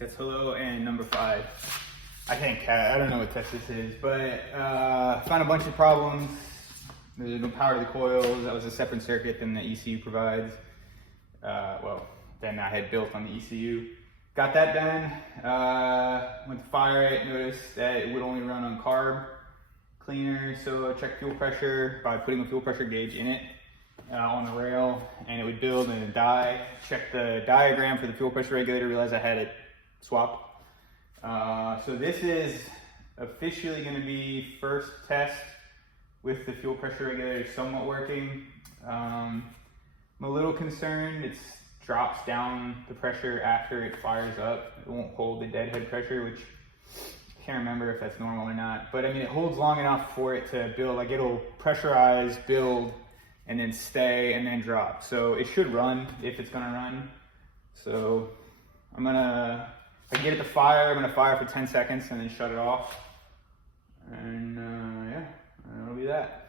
That's hello and number 5. I think, I don't know what test this is, but found a bunch of problems. There's no power to the coils. That was a separate circuit than the ECU provides. Well, then I had built on the ECU. Got that done. Went to fire it, noticed that it would only run on carb cleaner, so I checked fuel pressure by putting a fuel pressure gauge in it on the rail, and it would build and it'd die. Checked the diagram for the fuel pressure regulator, realized I had it swapped. So this is officially going to be first test with the fuel pressure regulator somewhat working. I'm a little concerned. It drops down the pressure after it fires up. It won't hold the deadhead pressure, which I can't remember if that's normal or not. But I mean, it holds long enough for it to build. Like, it'll pressurize, build, and then stay, and then drop. So it should run if it's going to run. So if I can get it to fire, I'm going to fire for 10 seconds and then shut it off. And yeah, that'll be that.